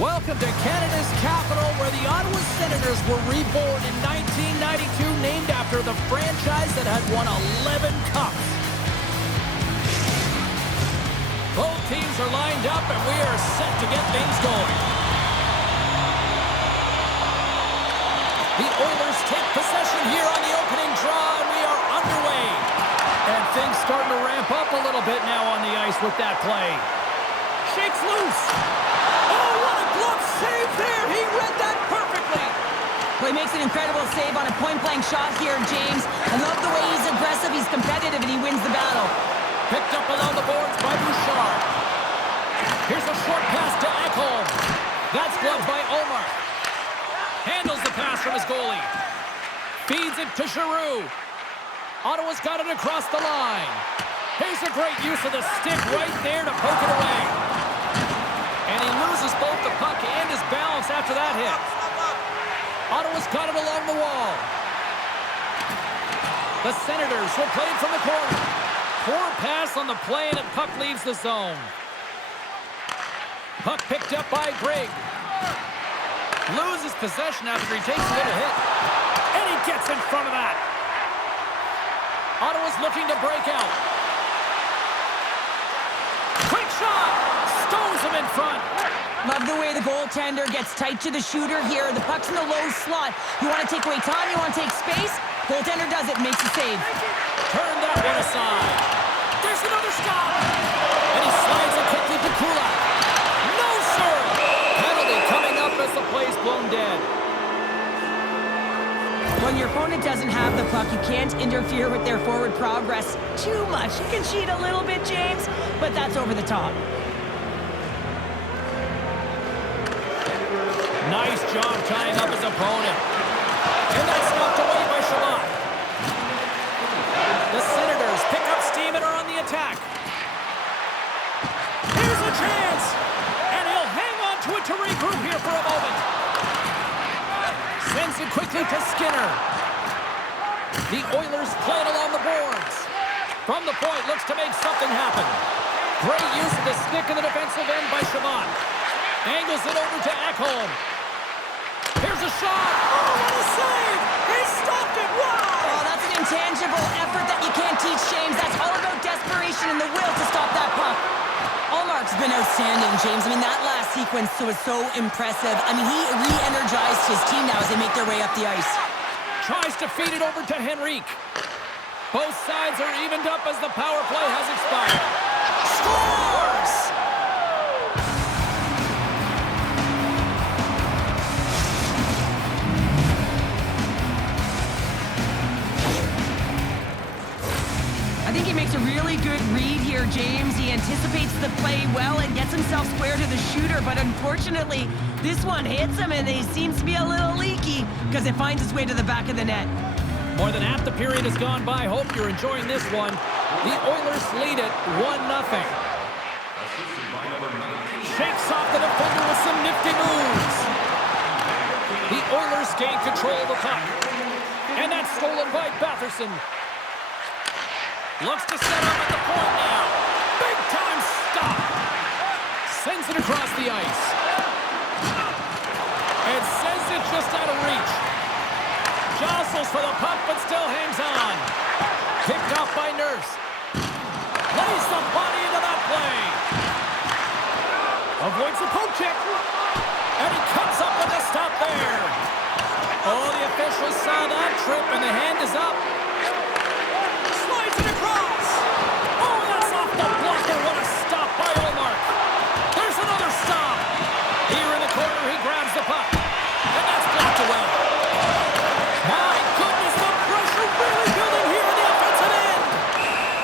Welcome to Canada's capital, where the Ottawa Senators were reborn in 1992, named after the franchise that had won 11 cups. Both teams are lined up, and we are set to get things going. The Oilers take possession here on the opening draw, and we are underway. And things starting to ramp up a little bit now on the ice with that play. Shakes loose. Oh, what a glove save there. He read that perfectly. Well, he makes an incredible save on a point-blank shot here, James. I love the way he's aggressive, he's competitive, and he wins the battle. Picked up along the boards by Bouchard. Here's a short pass to Ekholm. That's gloved by Omar. Handles the pass from his goalie. Feeds it to Giroux. Ottawa's got it across the line. Here's a great use of the stick right there to poke it away. And he loses both the puck and his balance after that hit. Ottawa's got it along the wall. The Senators will play it from the corner. Poor pass on the play, and the puck leaves the zone. Puck picked up by Grigg. Loses possession after he takes a little hit. And he gets in front of that. Ottawa's looking to break out. Quick shot! Stones him in front. Love the way the goaltender gets tight to the shooter here. The puck's in the low slot. You want to take away time, you want to take space. Goaltender does it, makes the save. Turn that one aside. There's another stop. And he slides it quickly to Kulak. No, sir! Penalty coming up as the play's blown dead. When your opponent doesn't have the puck, you can't interfere with their forward progress too much. You can cheat a little bit, James, but that's over the top. Nice job tying up his opponent. And that's knocked away by Shabbat. The Senators pick up steam and are on the attack. Here's a chance. And he'll hang on to it to regroup here for a moment. Sends it quickly to Skinner. The Oilers play it along the boards. From the point, looks to make something happen. Great use of the stick in the defensive end by Shabbat. Angles it over to Ekholm. Here's a shot. Oh, what a save. He stopped it. Wow. Oh, that's an intangible effort that you can't teach, James. That's all about desperation and the will to stop that puck. Allmark's been outstanding, James. I mean, that last sequence was so impressive. I mean, he re-energized his team now as they make their way up the ice. Tries to feed it over to Henrique. Both sides are evened up as the power play has expired. Scores! I think he makes a really good read here, James. He anticipates the play well and gets himself square to the shooter, but unfortunately, this one hits him and he seems to be a little leaky because it finds its way to the back of the net. More than half the period has gone by. Hope you're enjoying this one. The Oilers lead it 1-0. Shakes off the defender with some nifty moves. The Oilers gain control of the puck. And that's stolen by Batherson. Looks to set up at the point now. Big time stop. Sends it across the ice. And sends it just out of reach. Jostles for the puck, but still hangs on. Picked off by Nurse. Lays the body into that play. Avoids the poke check. And he comes up with a stop there. Oh, the officials saw that trip, and the hand is up. Slides it across. Oh, that's off the blocker. What a stop by Omar. There's another stop. Here in the corner, he grabs the puck. And that's blocked away. My goodness, the pressure really building here in the offensive end.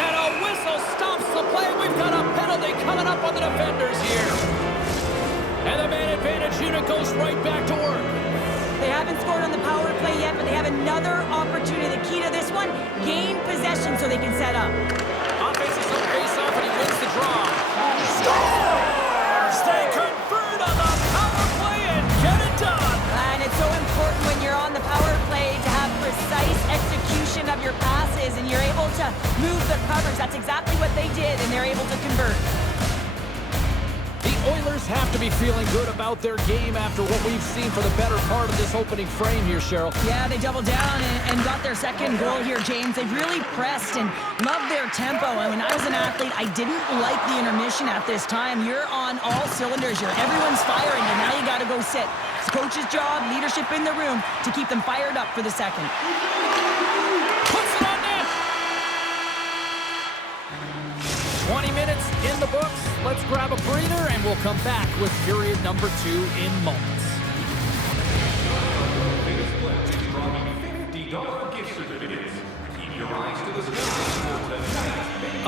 And a whistle stops the play. We've got a penalty coming up on the defenders here. And the man advantage unit goes right back to work. They haven't scored on the power play yet, but they have another opportunity. The key to this one, gain possession so they can set up. Offenses a face-off, and he wins the draw. Scores! They convert on the power play and get it done. And it's so important when you're on the power play to have precise execution of your passes, and you're able to move the coverage. That's exactly what they did, and they're able to convert. The Oilers have to be feeling good about their game after what we've seen for the better part of this opening frame here, Cheryl. Yeah, they doubled down and got their second goal here, James. They really pressed and loved their tempo. And when I was an athlete, I didn't like the intermission at this time. You're on all cylinders here. Everyone's firing, and now you got to go sit. It's coach's job, leadership in the room to keep them fired up for the second. Puts it on net. 20 minutes in the books. Let's grab a breather, and we'll come back with period number 2 in moments.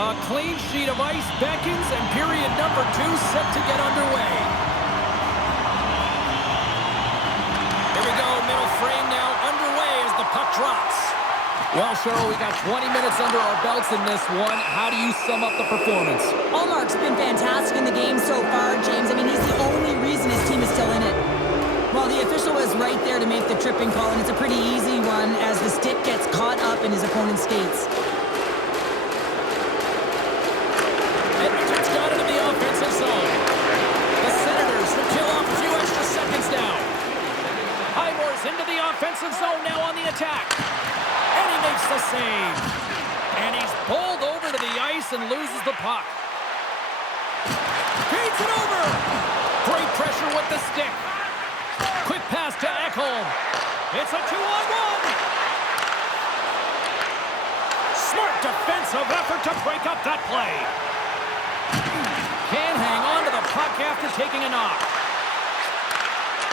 A clean sheet of ice beckons, and period number 2 set to get underway. Here we go, middle frame now underway as the puck drops. Well, Cheryl, we got 20 minutes under our belts in this one. How do you sum up the performance? Allmark's been fantastic in the game so far, James. I mean, he's the only reason his team is still in it. Well, the official was right there to make the tripping call, and it's a pretty easy one as the stick gets caught up in his opponent's skates. Edmonton's got it in the offensive zone. The Senators will kill off a few extra seconds now. Highmore's into the offensive zone now on the attack. And he makes the save. And he's bowled over to the ice and loses the puck. Feeds it over. Great pressure with the stick. Quick pass to Ekholm. It's a 2-on-1. Smart defensive effort to break up that play. Can't hang on to the puck after taking a knock.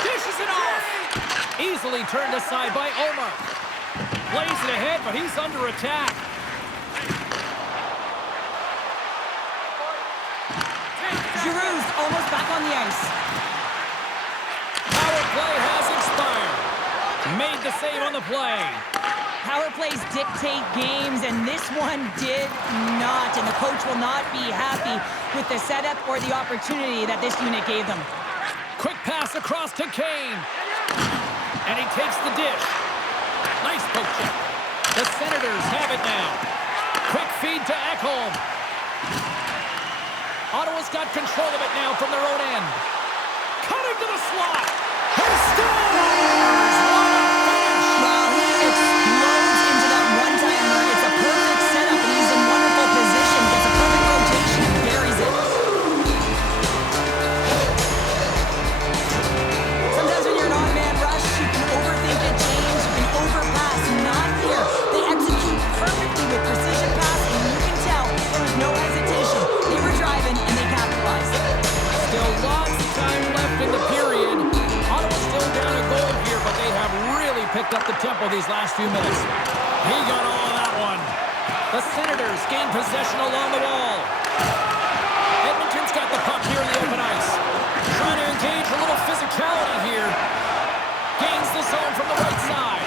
Dishes it off. Easily turned aside by Omar. Plays it ahead, but he's under attack. Giroux's almost back on the ice. Power play has expired. Made the save on the play. Power plays dictate games, and this one did not. And the coach will not be happy with the setup or the opportunity that this unit gave them. Quick pass across to Kane. And he takes the dish. Nice poke check. The Senators have it now. Quick feed to Ekholm. Ottawa's got control of it now from their own end. Cutting to the slot. He scores! What a finish! Well, he explodes into that one-timer. It's a perfect setup, and he's in wonderful position. Gets a perfect rotation and buries it. Sometimes when you're in on-man rush, you can overthink it, James. You can overpass. Not here. They execute perfectly with precision passing, and you can tell there was no hesitation. They were driving, and they capitalized. Still lots of time left in the period. Ottawa's still down a goal here, but they have really picked up the tempo these last few minutes. He got all of that one. The Senators gain possession along the wall. Edmonton's got the puck here in the open ice. Trying to engage a little physicality here. Gains the zone from the right side.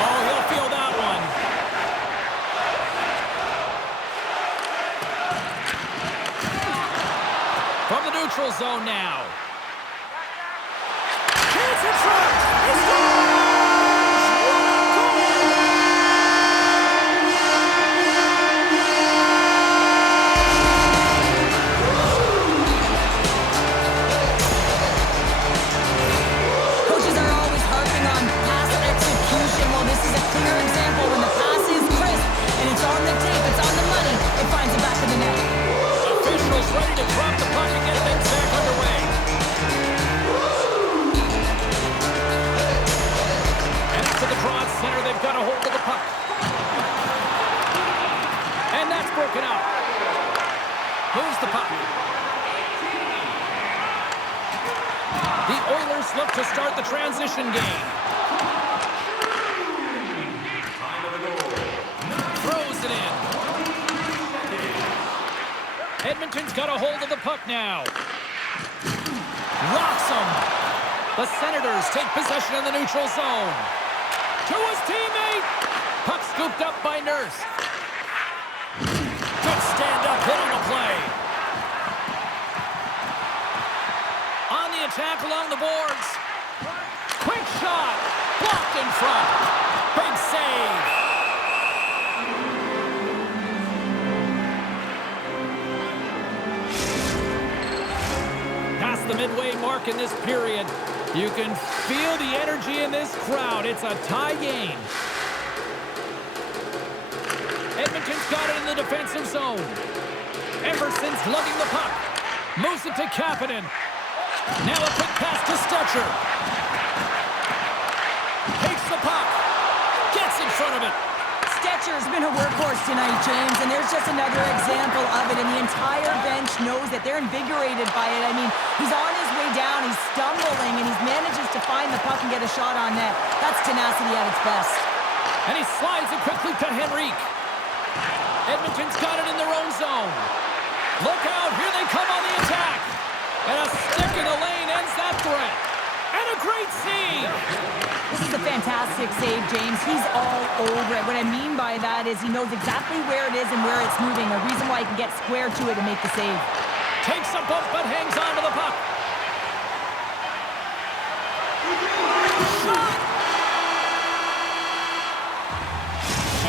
Oh, he'll feel that one. From the neutral zone now. Chance in front. He scores! What a goal! Coaches are always harping on pass execution. Well, this is a clear example when the pass is crisp and it's on the tape, it's on the money, it finds the back of the net. Officials ready to drop the puck and get things back underway. And after the draw at center, they've got a hold of the puck. And that's broken up. Moves the puck. The Oilers look to start the transition game. Throws it in. Edmonton's got a hold of the puck now. Rocks him. The Senators take possession in the neutral zone. To his teammate. Puck scooped up by Nurse. Good stand-up hit on the play. On the attack along the boards. Quick shot. Blocked in front. Big save. the midway mark in this period. You can feel the energy in this crowd. It's a tie game. Edmonton's got it in the defensive zone. Emerson's lugging the puck. Moves it to Kapanen. Now a quick pass to Stetcher. Takes the puck. Gets in front of it. Stetcher's been a workhorse tonight, James, and there's just another example of it, and the entire bench knows that they're invigorated by it. I mean, he's on his way down, he's stumbling, and he manages to find the puck and get a shot on net. That's tenacity at its best. And he slides it quickly to Henrique. Edmonton's got it in their own zone. Look out, here they come on the attack. And a stick in the lane ends that threat. And a great save. This is a fantastic save, James. He's all over it. What I mean by that is he knows exactly where it is and where it's moving. A reason why he can get square to it and make the save. Takes a bump but hangs on to the puck. Shot!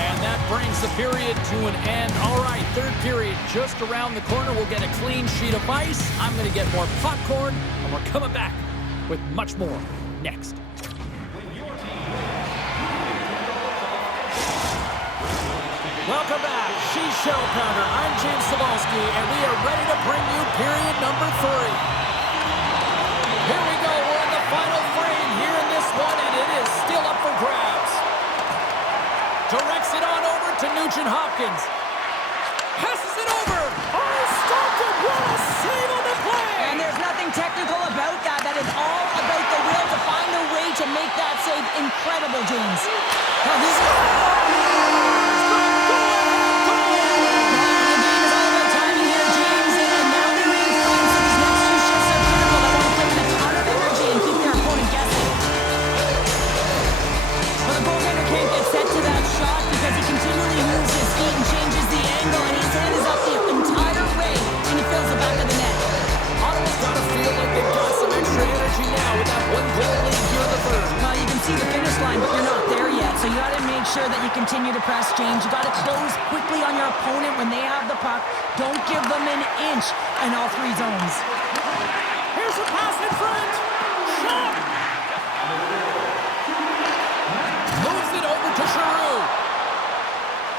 And that brings the period to an end. All right, third period just around the corner. We'll get a clean sheet of ice. I'm going to get more popcorn, and we're coming back with much more next. Welcome back. She's Shell Pounder. I'm James Cebulski, and we are ready to bring you period number 3. Here we go. We're in the final frame here in this one, and it is still up for grabs. Directs it on over to Nugent Hopkins. Passes it over. Oh, stopped it. What a save on the play. And there's nothing technical about that. That is all about the will to find a way to make that save incredible, James. Now, this is... sure that you continue to press, James. You got to close quickly on your opponent when they have the puck. Don't give them an inch in all 3 zones. Here's a pass in front. Shot. Moves it over to Giroux.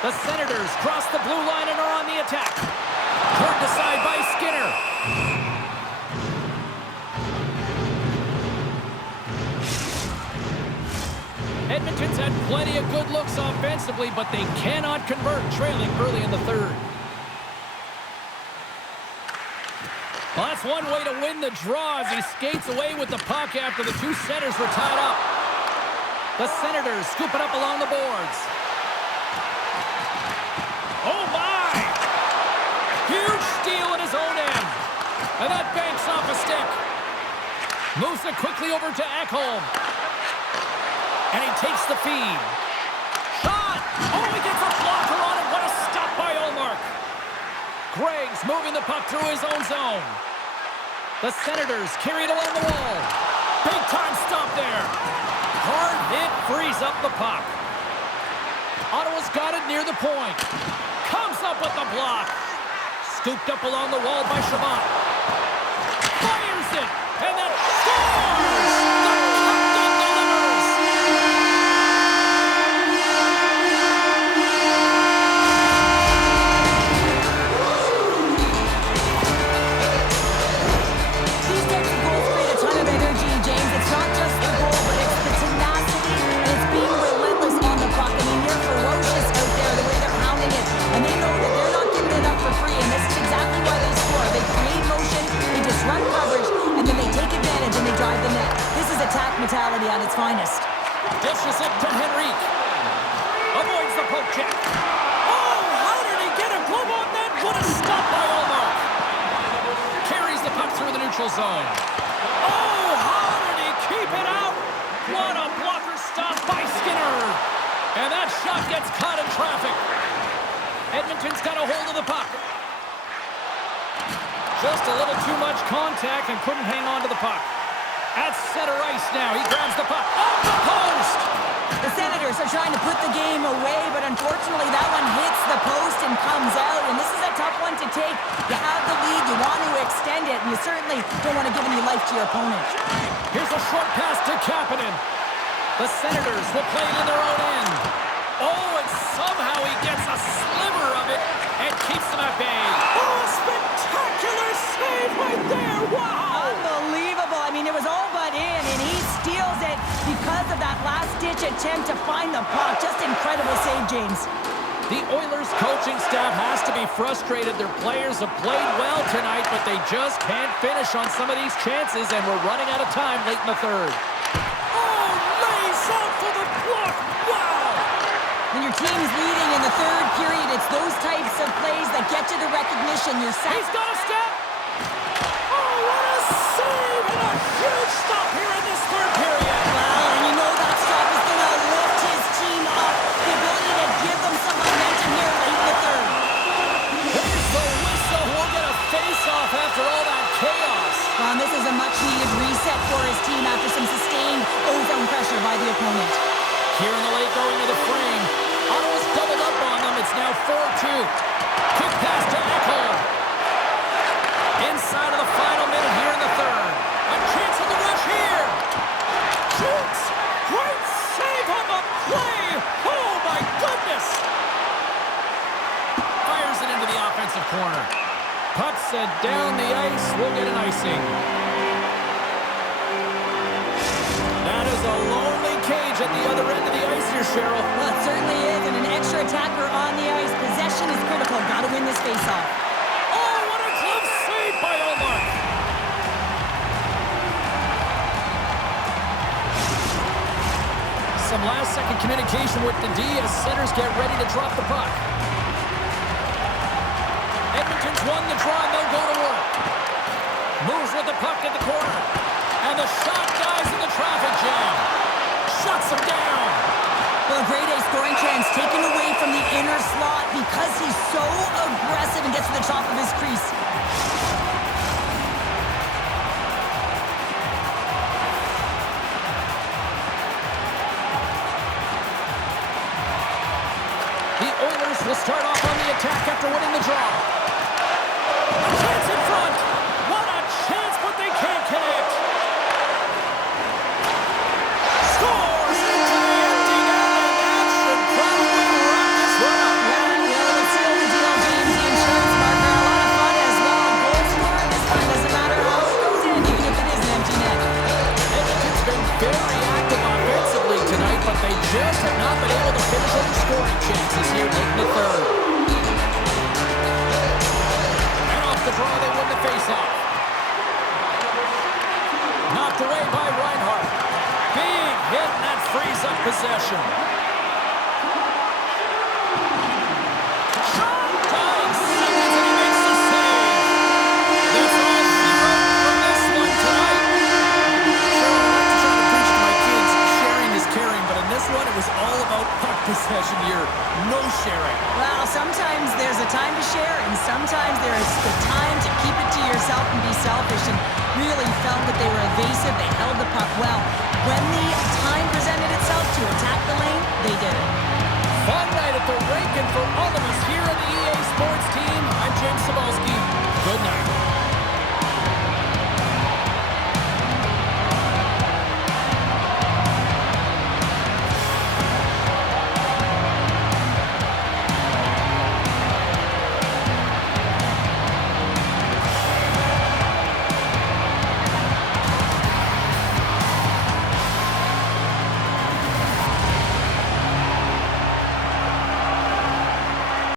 The Senators cross the blue line and are on the attack. Turned aside by Skinner. Edmonton's had plenty of good looks offensively, but they cannot convert, trailing early in the third. Well, that's one way to win the draw as he skates away with the puck after the 2 centers were tied up. The Senators scoop it up along the boards. Oh, my! Huge steal at his own end. And that banks off a stick. Moves it quickly over to Ekholm. And he takes the feed. Shot! Oh, he gets a blocker on it. What a stop by Ullmark. Gregg's moving the puck through his own zone. The Senators carry it along the wall. Big time stop there. Hard hit frees up the puck. Ottawa's got it near the point. Comes up with the block. Scooped up along the wall by Chabot. Fires it. And then scores! Mentality at its finest. Dishes it to Henrique. Avoids the poke check. Oh, how did he get a glove on that? What a stop by Ullmark. Carries the puck through the neutral zone. Oh, how did he keep it out? What a blocker stop by Skinner. And that shot gets caught in traffic. Edmonton's got a hold of the puck. Just a little too much contact and couldn't hang on to the puck. At center ice now, he grabs the puck off the post! The Senators are trying to put the game away, but unfortunately that one hits the post and comes out, and this is a tough one to take. You have the lead, you want to extend it, and you certainly don't want to give any life to your opponent. Here's a short pass to Kapanen. The Senators will play it in their own end. Oh, and somehow he gets a sliver of it and keeps them at bay. Oh, spectacular save right there. Wow. Unbelievable. I mean, it was all but in, and he steals it because of that last-ditch attempt to find the puck. Just incredible save, James. The Oilers coaching staff has to be frustrated. Their players have played well tonight, but they just can't finish on some of these chances, and we're running out of time late in the third. Oh, lays out for the block. Wow. When your team's leading in the third period, it's those types of plays that get you the recognition. He's got a step. Oh, what a save and a huge stop here in this third period. Well, and you know that stop is going to lift his team up. The ability to give them some momentum here late in the third. Here's the whistle. We'll get a face-off after all that chaos. This is a much-needed reset for his team after some sustained ozone pressure by the opponent. Here in the late going to the frame. Ottawa's doubled up on them. It's now 4-2. Quick pass to Ekholm. Inside of the final minute here in the third. A chance at the rush here. Shoots. Great save on the play. Oh, my goodness. Fires it into the offensive corner. Puck sent down the ice. We'll get an icing. That is a lonely cage at the other end of the ice here, Cheryl. Well, it certainly is, and an extra attacker on the ice. Possession is critical. Got to win this faceoff. Oh, what a glove save by Omar. Some last-second communication with the D as centers get ready to drop the puck. Edmonton's won the draw, and they'll go to work. Moves with the puck at the corner. And the shot dies in the traffic jam. Shuts him down. Well, a grade A scoring chance taken away from the inner slot because he's so aggressive and gets to the top of his crease. The Oilers will start off on the attack after winning the draw. A chance in front. What a chance, but they can't connect. Scores into the empty net, and that should probably wrap this one up. Yeah, let's seal the deal, James. The insurance partner, a lot of fun as well. Goal scorer this one doesn't matter how it goes in, even if it is an empty net. Edmonton's been very active offensively tonight, but they just have not been able to finish any scoring chances here late in the third. And off the draw, they win the faceoff. Knocked away by Reinhart. Big hit, and that frees up possession. Shot! Tying seconds, and he makes the save. That's all she wrote from this one tonight. Sure, I like to try to preach to my kids, sharing is caring, but in this one, it was all about puck possession here. No sharing. Well, sometimes there's a time to share, and sometimes there's the time to keep it to yourself and be selfish, and really felt that they were evasive. They held the puck well. When the time presented itself to attack the lane, they did it. Fun night at the rink, and for all of us here